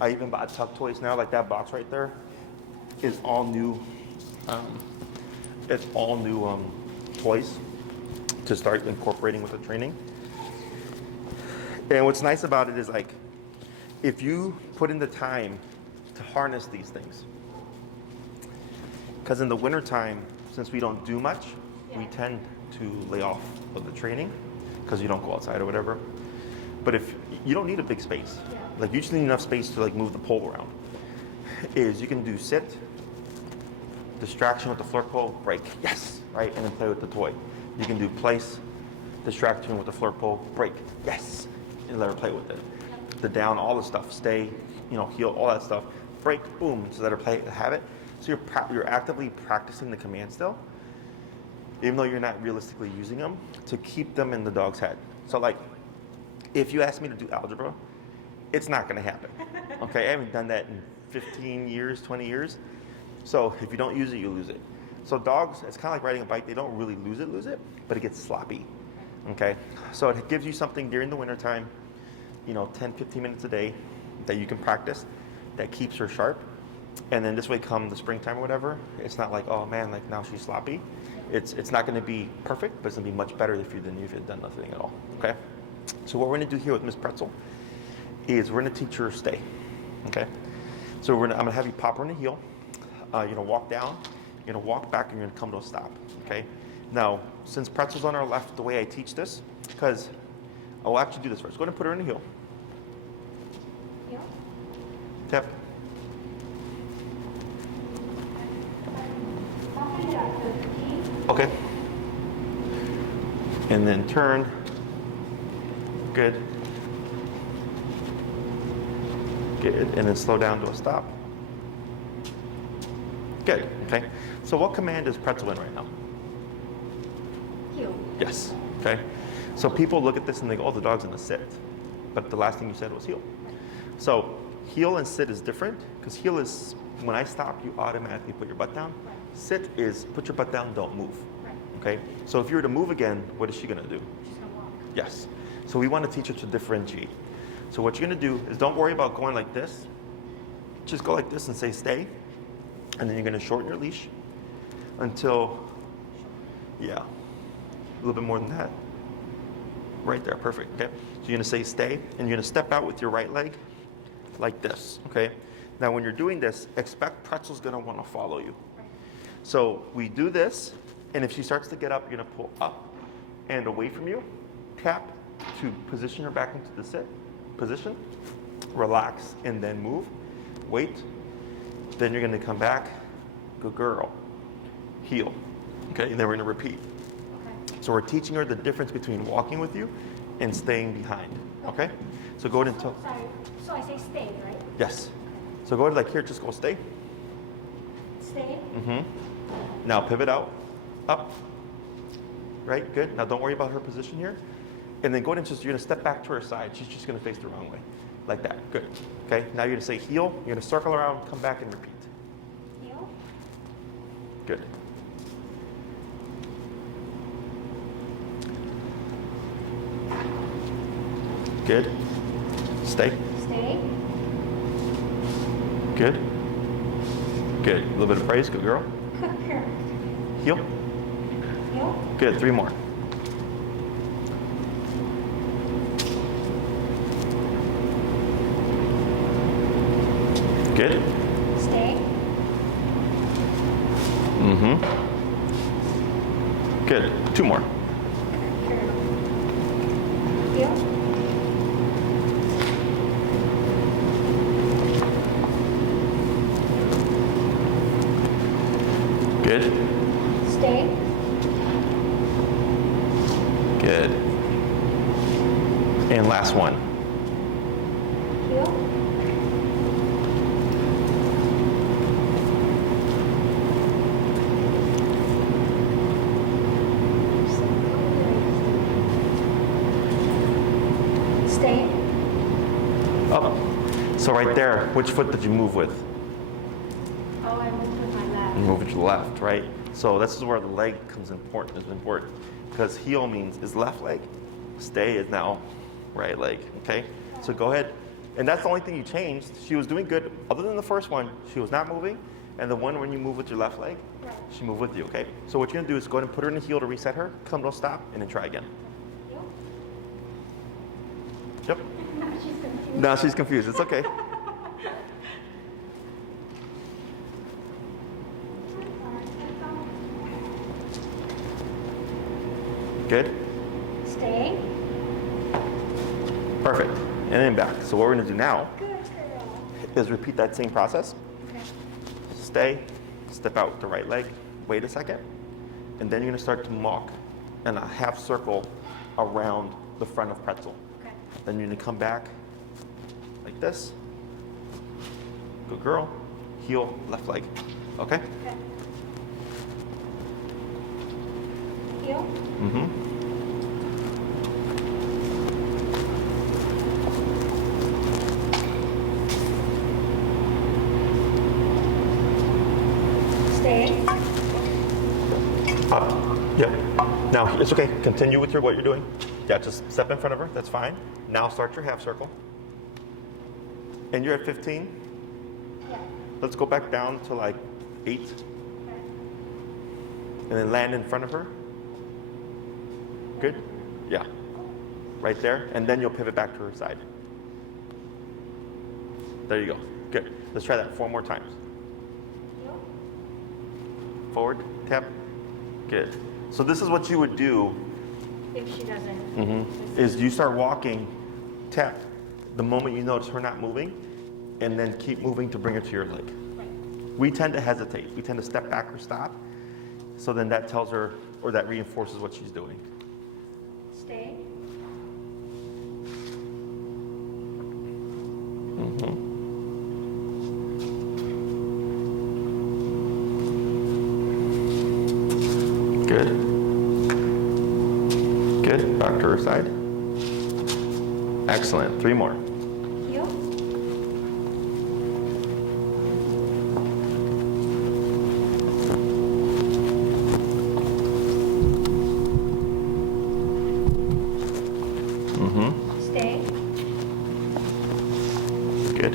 I even bought tuck toys now, like that box right there is all new. It's all new toys to start incorporating with the training. And what's nice about it is, like, if you put in the time to harness these things, because in the wintertime, since we don't do much, we tend to lay off of the training because you don't go outside or whatever. But if you don't need a big space, like you just need enough space to like move the pole around, is you can do sit, distraction with the flirt pole, break, yes, right, and then play with the toy. You can do place, distraction with the flirt pole, break, yes, and let her play with it. The down, all the stuff, stay, heel, all that stuff, break, boom, so let her play, have it. So you're actively practicing the command still, even though you're not realistically using them, to keep them in the dog's head. So like, if you ask me to do algebra, it's not gonna happen, okay? I haven't done that in 15 years, 20 years. So if you don't use it, you lose it. So dogs, it's kind of like riding a bike. They don't really lose it, but it gets sloppy, okay? So it gives you something during the wintertime, 10, 15 minutes a day that you can practice that keeps her sharp. And then this way, come the springtime or whatever, it's not like, oh man, like now she's sloppy. It's not gonna be perfect, but it's gonna be much better than if you had done nothing at all, okay? So what we're gonna do here with Miss Pretzel is we're gonna teach her stay, okay? So I'm gonna have you pop her in the heel. You're gonna walk down, you're gonna walk back, and you're gonna come to a stop, okay? Now, since Pretzel's on our left, the way I teach this, because I'll actually do this first. Go ahead and put her in the heel. Yeah. Tap. Okay. And then turn. Good. Good. And then slow down to a stop. Good. Okay. So what command is Pretzel in right now? Heel. Yes. Okay. So people look at this and they go, oh, the dog's in a sit. But the last thing you said was heel. So heel and sit is different, because heel is when I stop, you automatically put your butt down. Right. Sit is put your butt down, don't move. Right. Okay. So if you were to move again, what is she going to do? She's gonna walk. Yes. So we want to teach her to differentiate. So what you're going to do is don't worry about going like this. Just go like this and say stay. And then you're going to shorten your leash until, yeah, a little bit more than that. Right there, perfect, okay? So you're gonna say stay, and you're gonna step out with your right leg like this, okay? Now when you're doing this, expect Pretzel's gonna wanna follow you. So we do this, and if she starts to get up, you're gonna pull up and away from you, tap to position her back into the sit position, relax, and then move, wait, then you're gonna come back, good girl, heel, okay? And then we're gonna repeat. So we're teaching her the difference between walking with you and staying behind, okay? So go ahead and tell. Sorry. So I say stay, right? Yes. So go ahead, like here, just go stay. Stay. Mm-hmm. Now pivot out, up. Right, good. Now don't worry about her position here. And then go ahead and you're gonna step back to her side. She's just gonna face the wrong way, like that, good. Okay, now you're gonna say heel, you're gonna circle around, come back and repeat. Heel. Good. Good. Stay. Stay. Good. Good. A little bit of praise. Good girl. Here. Heel. Heel. Good. 3 more. Good. Stay. Mm-hmm. Good. 2 more. Heel. Good. Stay. Good. And last one. Heel. Up. So right there, which foot did you move with? Oh, I moved with my left. You move it to the left, right? So this is where the leg is important, because heel means is left leg, stay is now right leg, okay? So go ahead, and that's the only thing you changed. She was doing good, other than the first one, she was not moving, and the one when you move with your left leg, Right. she moved with you, okay? So what you're gonna do is go ahead and put her in the heel to reset her, come to a stop, and then try again. Heel. Yep. Now she's confused. Now she's confused, it's okay. Good? Stay. Perfect. And then back. So what we're gonna do now Good girl. is repeat that same process. Okay. Stay, step out with the right leg, wait a second, and then you're gonna start to walk in a half circle around the front of Pretzel. Okay. Then you're gonna come back like this. Good girl. Heel, left leg. Okay? Okay. Heel. Mm-hmm. Stay. Up. Yep. Now, it's okay. Continue with what you're doing. Yeah, just step in front of her. That's fine. Now start your half circle. And you're at 15. Yeah. Let's go back down to like 8. Okay. And then land in front of her. Good? Yeah. Right there. And then you'll pivot back to her side. There you go. Good. Let's try that 4 more times. Heel. Forward, tap. Good. So this is what you would do If she doesn't. is you start walking, tap the moment you notice her not moving, and then keep moving to bring her to your leg. Right. We tend to hesitate. We tend to step back or stop. So then that tells her, or that reinforces what she's doing. Stay. Good. Good. Back to her side. Excellent. 3 more. Heel. Stay. Good.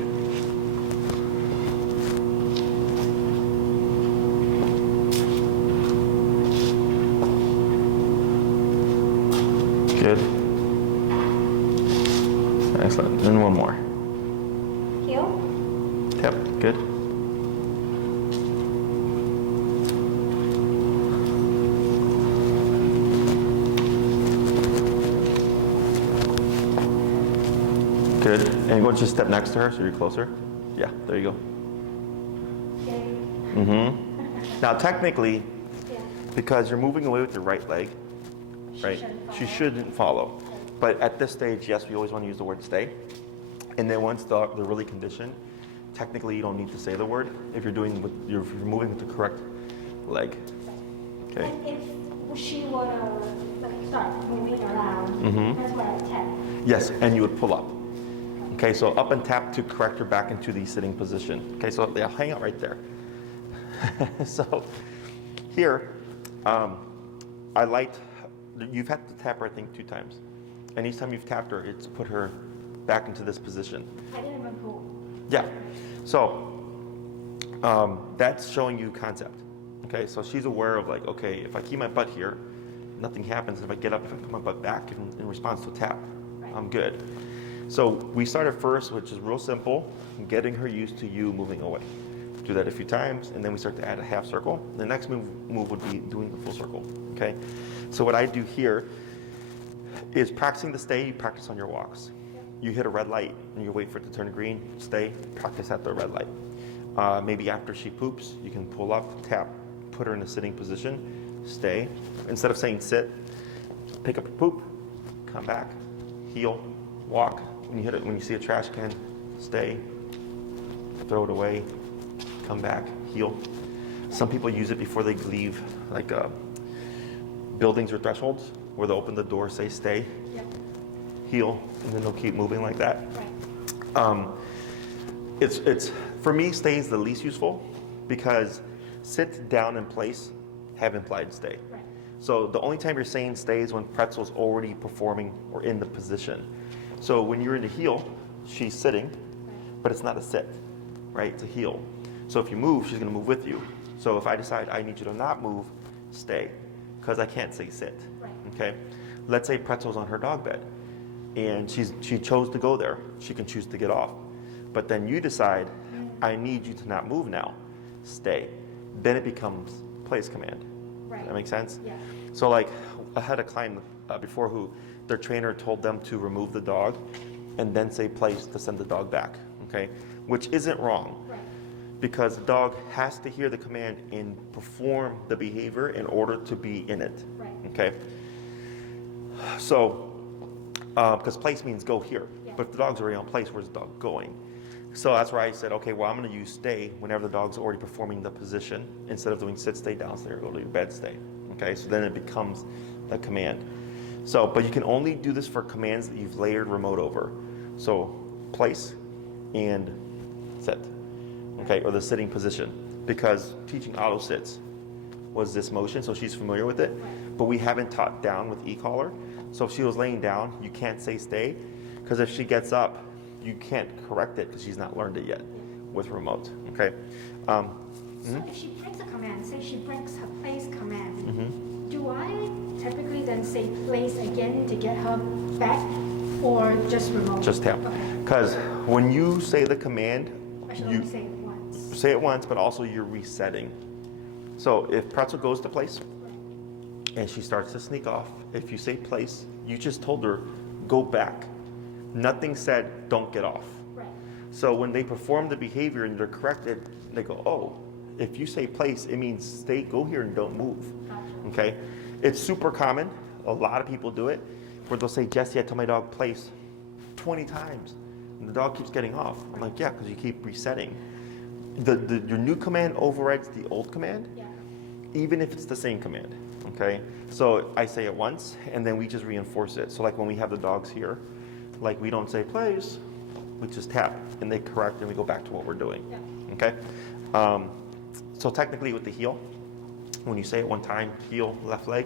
Good. Excellent. And 1 more. Heel. Yep. Good. Good. And go just step next to her so you're closer. Yeah, there you go. Stay. Now technically, Yeah. because you're moving away with your right leg, right? She shouldn't follow. But at this stage, yes, we always want to use the word stay. And then once they're really conditioned, technically you don't need to say the word if you're doing with you're moving with the correct leg. Okay. And if she were to like start moving around, that's where I tap. Yes, and you would pull up. Okay, so up and tap to correct her back into the sitting position. Okay, so yeah, hang out right there. So here, you've had to tap her, I think, 2 times. And each time you've tapped her, it's put her back into this position. I didn't even pull. Yeah. So that's showing you concept. Okay, so she's aware of like, okay, if I keep my butt here, nothing happens. If I get up, if I put my butt back in response to a tap, I'm good. So we started first, which is real simple, getting her used to you moving away. Do that a few times, and then we start to add a half circle. The next move would be doing the full circle. Okay. So what I do here is practicing the stay. You practice on your walks. You hit a red light and you wait for it to turn green. Stay. Practice at the red light. Maybe after she poops, you can pull up, tap, put her in a sitting position. Stay. Instead of saying sit, pick up your poop, come back, heel, walk. When you see a trash can, stay, throw it away, come back, heel. Some people use it before they leave, like buildings or thresholds, where they'll open the door, say stay, Yeah. heel, and then they'll keep moving like that. It's for me, stay is the least useful because sit down in place have implied stay. Right. So the only time you're saying stay is when Pretzel's already performing or in the position. So when you're in the heel, she's sitting, but it's not a sit, right? It's a heel. So if you move, she's gonna move with you. So if I decide I need you to not move, stay, because I can't say sit, Right. okay? Let's say Pretzel's on her dog bed and she chose to go there. She can choose to get off. But then you decide, I need you to not move now, stay. Then it becomes place command. Right. That makes sense? Yeah. So like, I had a client before who their trainer told them to remove the dog and then say place to send the dog back, okay? Which isn't wrong. Right. Because the dog has to hear the command and perform the behavior in order to be in it, Right. okay? So, because place means go here, Yeah. but if the dog's already on place, where's the dog going? So that's where I said, okay, well, I'm gonna use stay whenever the dog's already performing the position instead of doing sit, stay, down, stay, or go to your bed, stay, okay? So then it becomes a command. So, but you can only do this for commands that you've layered remote over. So place and sit, okay, or the sitting position, because teaching auto sits was this motion, so she's familiar with it, but we haven't taught down with e-collar. So if she was laying down, you can't say stay, because if she gets up, you can't correct it because she's not learned it yet with remote, okay? So if she breaks a command, say she breaks her place command, do I typically then say place again to get her back, or just remote? Just tap. Okay. Because when you say the command, I should you only say it once. say it once, but also you're resetting. So if Pretzel goes to place and she starts to sneak off, if you say place, you just told her, go back. Nothing said, don't get off. Right. So when they perform the behavior and they're corrected, they go, oh, if you say place, it means stay, go here and don't move. Gotcha. Okay? It's super common. A lot of people do it, where they'll say, Jesse, I tell my dog place 20 times. And the dog keeps getting off. I'm like, yeah, because you keep resetting. Your new command overrides the old command, Yeah. even if it's the same command. Okay? So I say it once, and then we just reinforce it. So like when we have the dogs here, like we don't say place, we just tap, and they correct, and we go back to what we're doing. Yeah. Okay? So technically with the heel, when you say it one time, heel, left leg,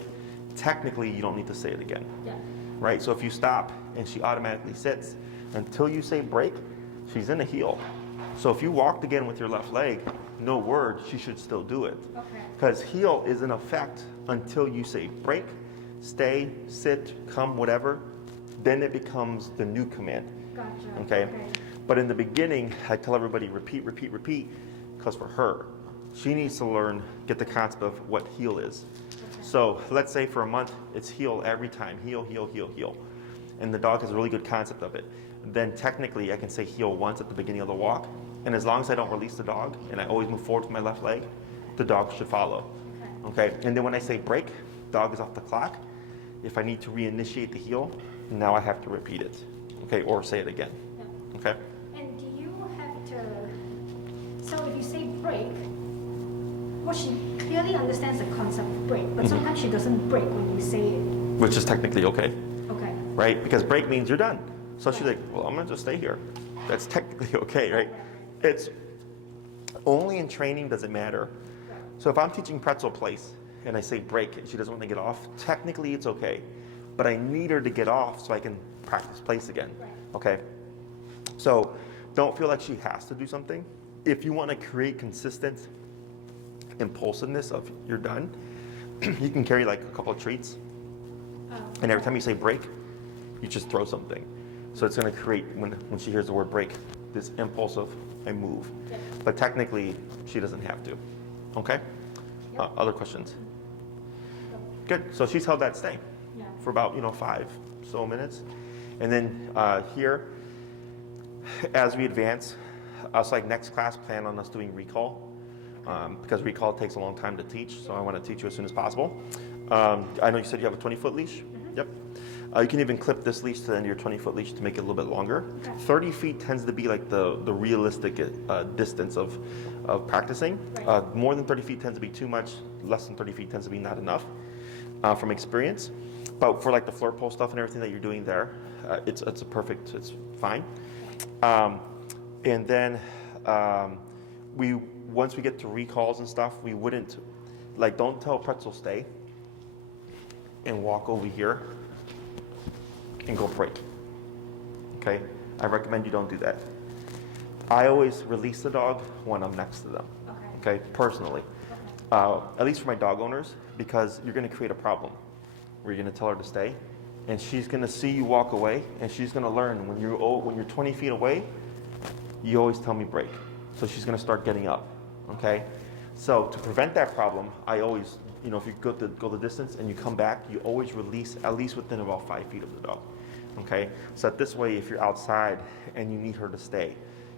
technically you don't need to say it again. Yeah. Right? So if you stop and she automatically sits, until you say break, she's in a heel. So if you walked again with your left leg, no word, she should still do it. Okay. Because heel is in effect until you say break, stay, sit, come, whatever, then it becomes the new command. Gotcha. Okay? But in the beginning, I tell everybody repeat, repeat, repeat, because for her, she needs to learn, get the concept of what heel is. So let's say for a month, it's heel every time, heel, heel, heel, heel. And the dog has a really good concept of it. Then technically I can say heel once at the beginning of the walk, and as long as I don't release the dog and I always move forward with my left leg, the dog should follow. Okay? And then when I say break, dog is off the clock. If I need to reinitiate the heel, now I have to repeat it. Okay? Or say it again. Yeah. Okay? And do you have to, so if you say break, well, she clearly understands the concept of break, but sometimes she doesn't break when you say it. Which is technically okay. Okay. Right? Because break means you're done. So she's like, well, I'm gonna just stay here. That's technically okay, right? It's only in training does it matter. So if I'm teaching Pretzel place and I say break and she doesn't want to get off, technically it's okay. But I need her to get off so I can practice place again. Okay? So don't feel like she has to do something. If you want to create consistent impulsiveness of you're done, you can carry like a couple of treats. And every time you say break, you just throw something. So it's going to create, when she hears the word break, this impulse of I move. But technically, she doesn't have to. Okay? Other questions? Good. So she's held that stay for about 5 so minutes. And then here, as we advance, us like next class plan on us doing recall. Because recall takes a long time to teach, so I want to teach you as soon as possible. I know you said you have a 20-foot leash. Yep. You can even clip this leash to the end of your 20-foot leash to make it a little bit longer. 30 feet tends to be like the realistic distance of practicing. More than 30 feet tends to be too much. Less than 30 feet tends to be not enough from experience. But for like the flirt pole stuff and everything that you're doing there, it's fine. And then once we get to recalls and stuff, we wouldn't, like, don't tell Pretzel stay and walk over here and go break. Okay? I recommend you don't do that. I always release the dog when I'm next to them. Okay? Personally. At least for my dog owners, because you're going to create a problem where you're going to tell her to stay, and she's going to see you walk away, and she's going to learn when you're 20 feet away, you always tell me break. So she's going to start getting up. Okay? So to prevent that problem, I always, if you go the distance and you come back, you always release at least within about 5 feet of the dog. Okay? So that this way, if you're outside and you need her to stay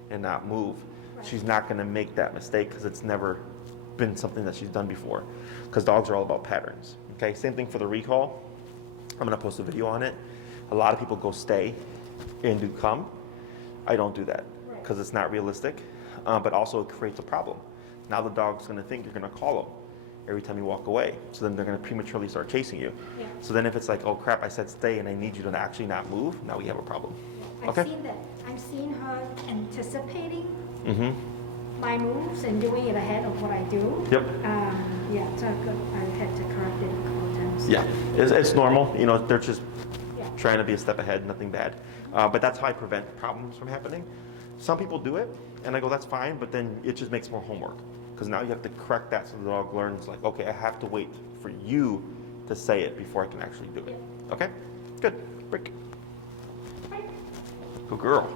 and not move, she's not going to make that mistake because it's never been something that she's done before. Because dogs are all about patterns. Okay? Same thing for the recall. I'm going to post a video on it. A lot of people go stay and do come. I don't do that because it's not realistic, but also it creates a problem. Now the dog's going to think you're going to call them every time you walk away. So then they're going to prematurely start chasing you. Yeah. So then if it's like, oh crap, I said stay and I need you to actually not move, now we have a problem. Yeah. I've seen that. I've seen her anticipating my moves and doing it ahead of what I do. Yep. So I had to correct it a couple times. Yeah, it's normal. They're just trying to be a step ahead, nothing bad. But that's how I prevent problems from happening. Some people do it, and I go, that's fine, but then it just makes more homework. Because now you have to correct that so the dog learns, like, okay, I have to wait for you to say it before I can actually do it. Okay? Good. Break. Good girl.